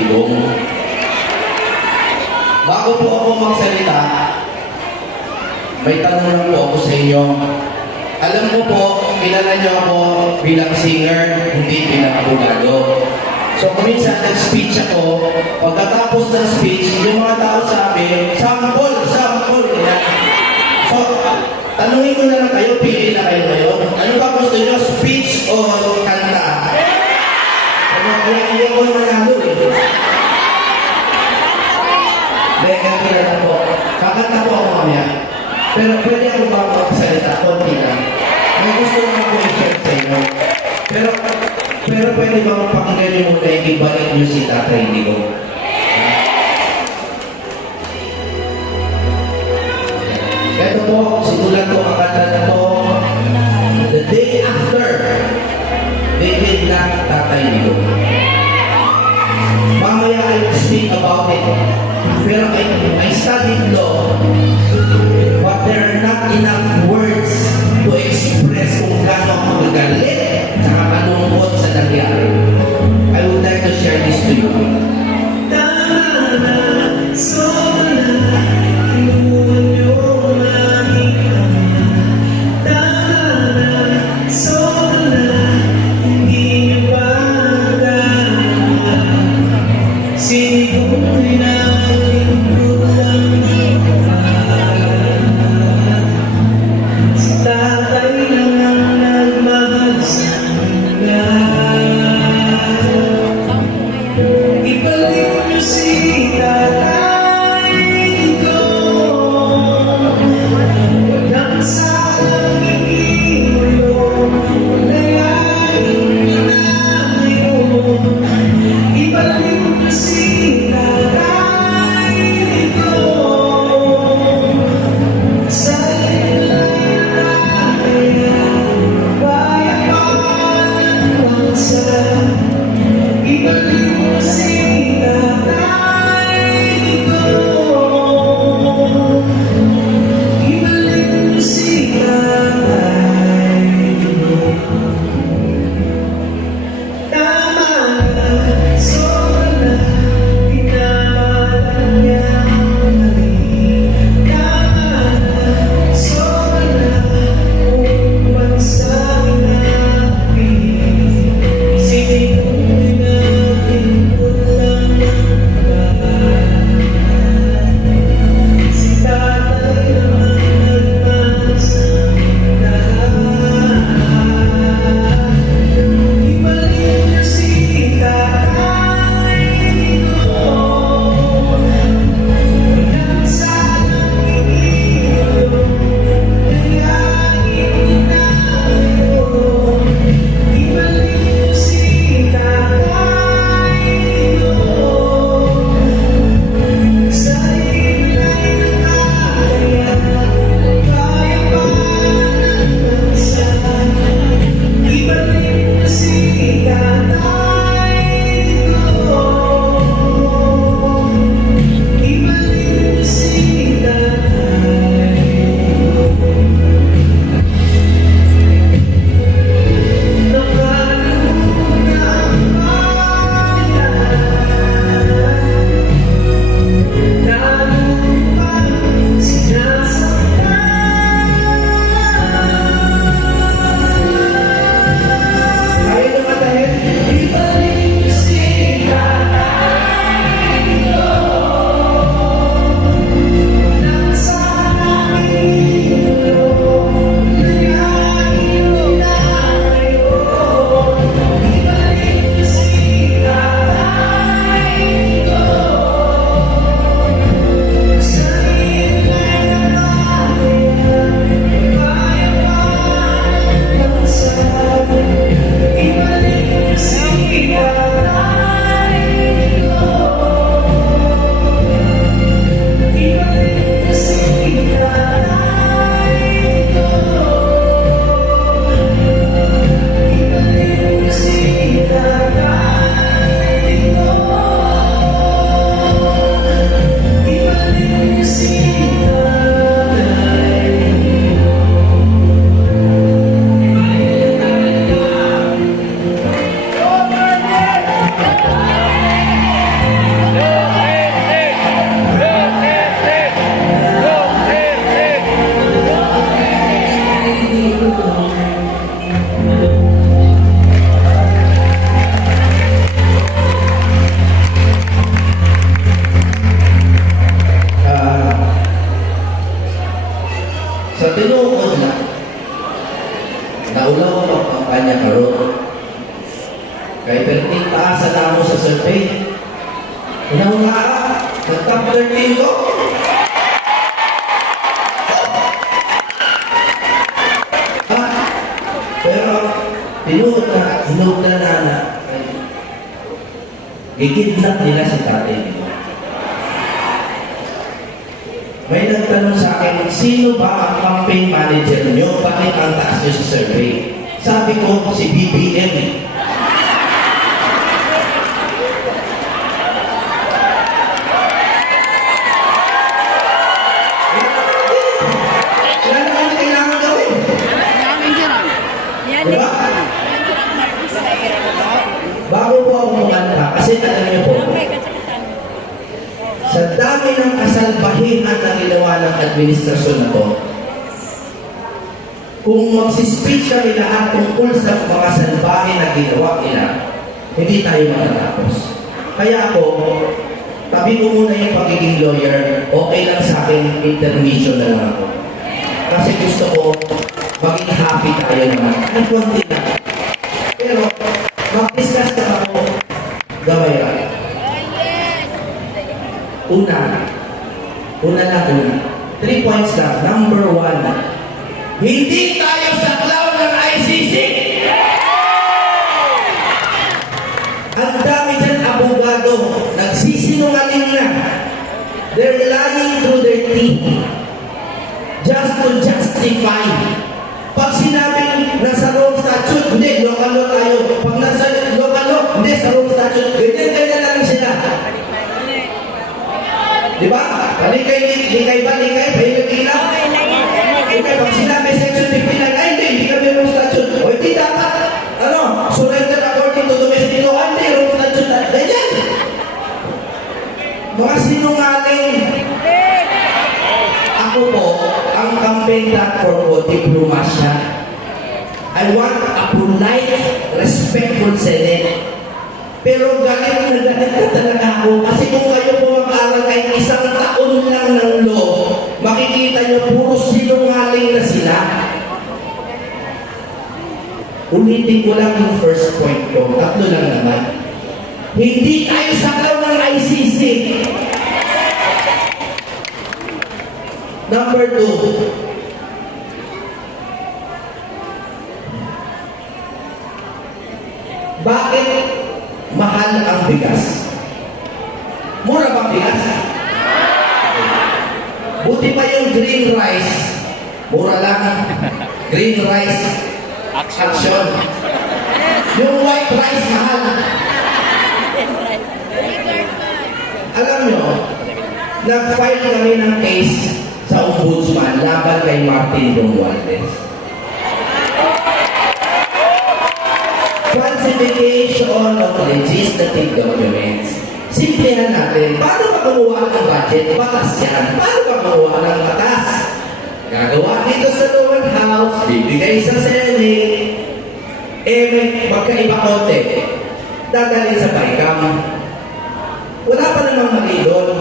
Digong. Bago po ako magsalita, may tanong lang po ako sa inyo. Alam ko po, kilala niyo ako bilang singer, hindi bilang abogado. So, kuminsan nag-speech ako, pagkatapos ng speech, yung mga tao sabi, sample! Yan. So, tanungin ko na lang kayo, pili na kayo ngayon. Ano ba gusto niyo, speech o kanta? Kaya ko manalo eh. Ganyan ko na lang po. Kakanta po ako mamaya. Pero pwede ako ba magsalita? Konti lang. May gusto naman po i-share sa inyo. Pero pwede ba mapakinggan niyo muna yung ibalik niyo si Tatay Digong? Ito po, sinulat ko ang kanta na to. The day after, they did not Tatay Digong. Mamaya I will speak about it. Pero I studied law, but there are not enough words to express kung gaano ako magalit at malungkot sa nangyari. I would like to share this to you. Naunga, nag-top 13 ko. Pero, tinuod na ikidnap nila si tatay nila. May nagtanong sa akin, sino ba ang campaign manager nyo? Bakit ang taas nyo sa survey? Sabi ko, si BBM. Wala naman na kailangan gawin. Diba? Bago po ako kumanta, kasi alam niyo po, sa dami ng kasalbahinan na ginawa ng administrasyon na to, kung magsispeech kami lahat tungkol sa mga salbahe na ginawa nila, hindi tayo matatapos. Kaya ako, tabi ko muna yung pagiging lawyer, okay lang sa akin, intermission na lang ako. Kasi gusto ko, maging happy tayo naman. Kahit konti lang. Pero, mag-discuss na ako, gawin lang. Una. 3 points lang. Number 1, hindi tayo sa cloud ng ICC. Ang dami dyan abogado, nagsisinungaling na. They're lying through their teeth. Just to justify. Pag sinabing nasa Rome Statute, hindi, local law tayo. Pag nasa local law, hindi, sa Rome Statute. Ganyan lang sila. Diba? Likay, pahilig ilaw. Okay, pag sinabi section 59, ay hindi kami Rome Statute. O hindi dapat, surrender according to domestic law, hindi, Rome Statute. Ganyan. Mga sinungaling. Ako po, ang campaign platform ko, diplomasya. I want a polite, respectful Senate. Pero galit na talaga ako. Kasi kung kayo po mag-aaral kahit 1 taon lang ng law, makikita nyo puro sinungaling na sila. Ulitin ko lang yung first point ko. 3 lang naman. Hindi tayo saklaw ng ICC. Number 2, bakit mahal ang bigas? Mura bang bigas? Buti pa yung green rice. Mura lang. Green rice. Action. Yung white rice mahal. Alam nyo, nag-file kami ng case sa ombudsman laban kay Martin Romualdez. Falsification of legislative documents. Simplihan natin, paano ka gumawa ng budget? Batas yan. Paano ka gumawa ng batas? Gagawa dito sa lower house, bibigay sa Senate, magkaiba konti. Dadalhin sa BICAM. Wala pa namang mali doon.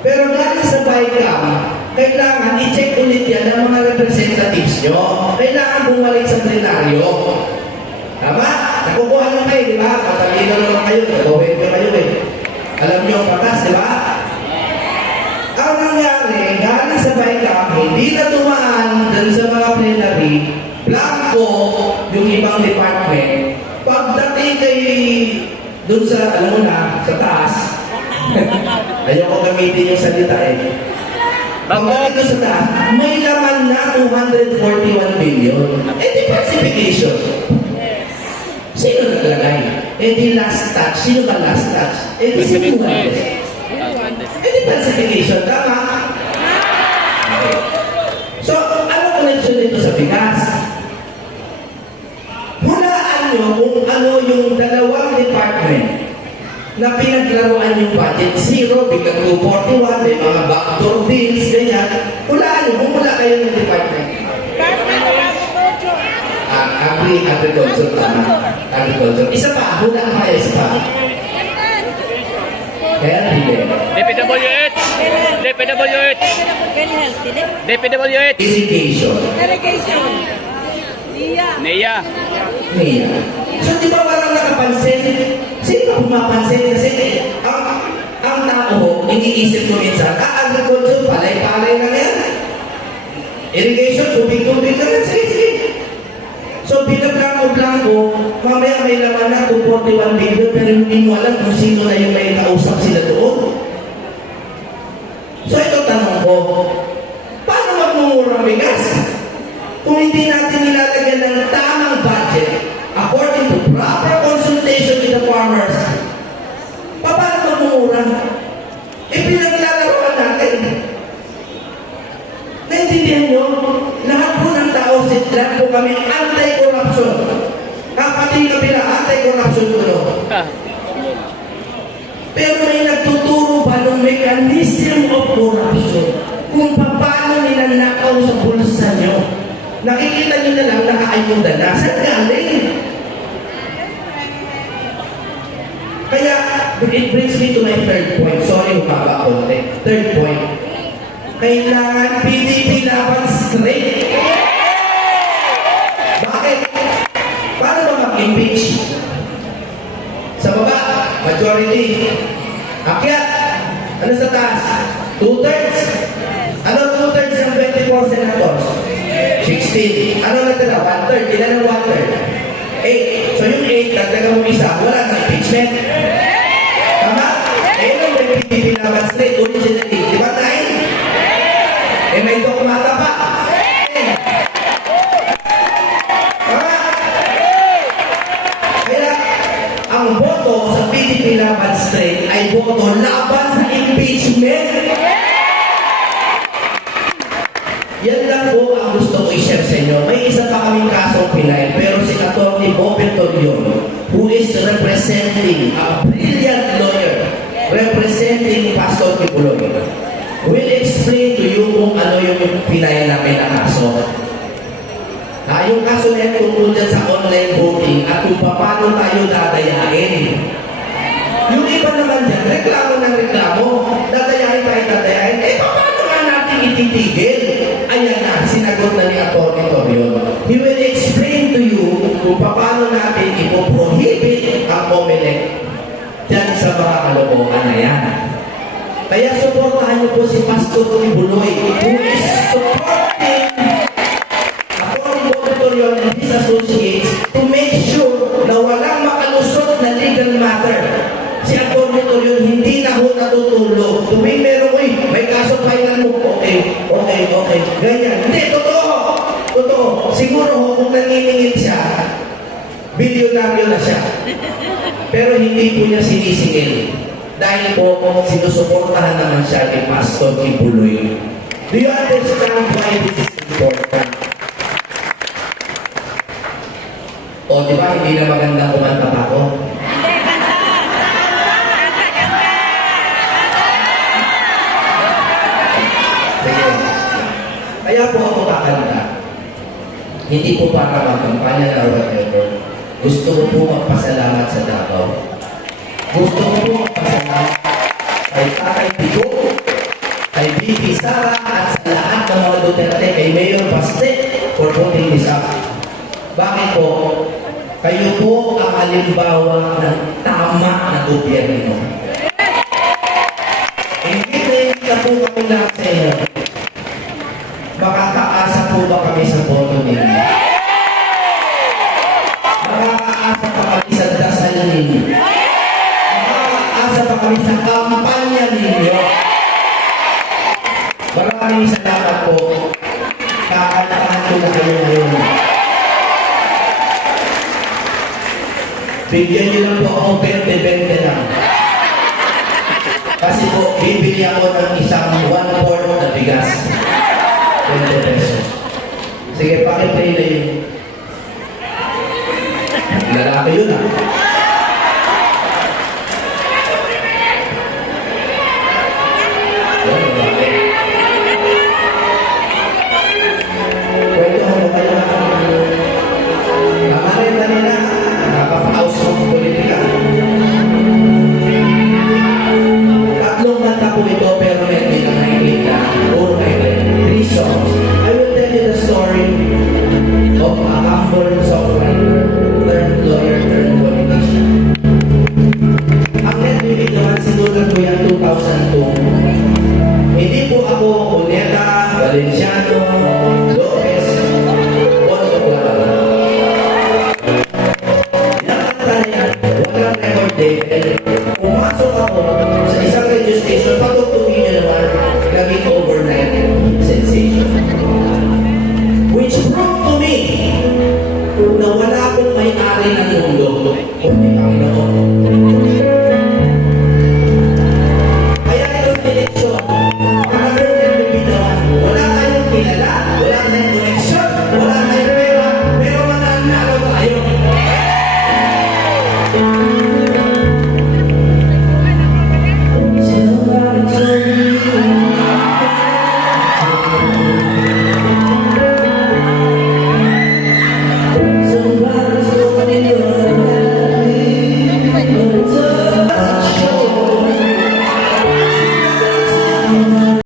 Pero galing sa BICAM, kailangan i-check ulit yan ng mga representatives nyo. Kailangan bumalik sa plenaryo. Tama? Nakukuha lang kayo, di ba? Patalino naman kayo, nagawin ko kayo eh. Alam nyo ang patas, di ba? Ang nangyari, galing sa BICAM, hindi na tumaan dun sa mga plenary, blanco yung ibang department. Pagdating kay dun sa, alam mo na, sa taas, ayoko gamitin yung salita eh. Pagdating dun sa taas, may laman na 241 billion. Eh di falsification. Sino naglagay? Eh di last touch. Sino ba last touch? Eh di si Romualdez. Eh di falsification. Tama? Okay. So, ano connection nito sa bigas? Hulaan nyo kung ano yung 2 department na pinaglaruan yung budget. 0, biglang 241, may mga backdoor deals, ganyan. Hulaan nyo kung wala kayo ng department. Agriculture, tama. Agriculture. Isa pa, hulaan pa kayo, isa pa. Kaya hindi. DPWH! DPWH! DPWH! Irrigation. NEA. So, di ba parang nakapansin? Sino ba pumapansin? Kasi ang iniisip ko minsan, agriculture, palay-palay lang yan. Irrigation, tubig-tubig lang yan. Sige, sige. So, binablanko-blanko, mamaya may laman na 241 billion, pero hindi mo alam kung sino na yung may kausap sila doon. So, ito tanong ko, paano magmumurang bigas? Kung hindi natin nilalagyan ng tamang budget, according to proper consultation with the farmers, paano magmumura? Pinaglalaroan natin. Naintindihan nyo? Lahat po ng tao, lahat po kami anti-corruption. Kapatid kabila, anti-corruption po. Pero may nagtuturo pa ng mechanism of corruption. Kung paano ninanakaw sa bulsa nyo. Nakikita nyo na lang nakaayuda na. Saan galing? Kaya, it brings me to my third point. Sorry, humaba ako. Third point. Kailangan PDP laban straight. Bakit? Paano ba mag-impeach? Sa baba, majority. Akyat. Ano sa taas? 2/3. Ano 2/3 ng 24 senators? 16. Ano natira? 1/3. Ilan ang 1/3? 8. So yung 8, dagdagan mo isa, wala na impeachment. Tama? Nung may PDP laban straight, originally, di ba 9? May dokumata pa. Tama? Kaya, ang boto sa PDP laban straight ay boto laban sa impeachment. Yan lang po ang gusto ko i-share sa inyo. May isa pa kaming kasong pinay, pero si Atty. Bobet Torion, who is representing a brilliant lawyer, representing Pastor Kibuloy, will explain to you kung ano yung pinay namin na kaso. Yung kaso na yan tungkol dyan sa online voting at kung paano tayo dadayain. Yung iba naman dyan, reklamo ng reklamo, dadayain tayo dadayain, paano nga natin ititigil? Ayan na, sinagot na ni Atty. Torion. He will explain to you kung paano natin ipoprohibit ang COMELEC dyan sa mga kalokohan na yan. Kaya supportahan niyo po si Pastor Kibuloy, who is supporting Atty. Bobet Torion and his associates to make sure na walang makalusot na legal matter. Si Atty. Torion hindi na ho natutulog. Tuwing meron, may kaso final mo. Okay. Ganyan. Hindi, totoo. Totoo. Siguro ho, kung naniningil siya, bilyonaryo na siya. Pero hindi po niya sinisingil. Dahil po, sinusuportahan naman siya ni Pastor Kibuloy. Do you understand why this is important? O, di ba, hindi na maganda kumanta pa ako? Sige. Kaya po ako kakanta. Hindi po para magkampanya na whatever. Gusto ko po magpasalamat sa Davao. Gusto ko po magpasalamat kay Tatay Tigo, kay BP Sara, at sa lahat ng mga Duterte, kay Mayor Baste, for putting this up. Bakit po? Kayo po ang halimbawa ng tama na gobyerno. Hindi na po kami lahat sa inyo. Makakaasa po ba kami sa boto ninyo? Makakaasa pa kami sa dasal ninyo? Makakaasa pa kami sa kampanya ninyo? Maraming salamat po. Kakantahan ko na kayo ngayon. Bigyan niyo lang po ako 20-20 lang. Kasi po, bibili ako ng isang 1/4 na bigas. 20 pesos. Sige, pakiplay na yun. Lalaki yun ah. Kwentuhan mo kayo na. Namarin na nila. Nakapa-house of politika. Tatlong kanta po ito, pero hindi na nakikita. Puro nakikita. 3 songs. I will tell you the story of a humble songwriter, turned lawyer, turned politician. Ang net naman sinulat ko yan 2002.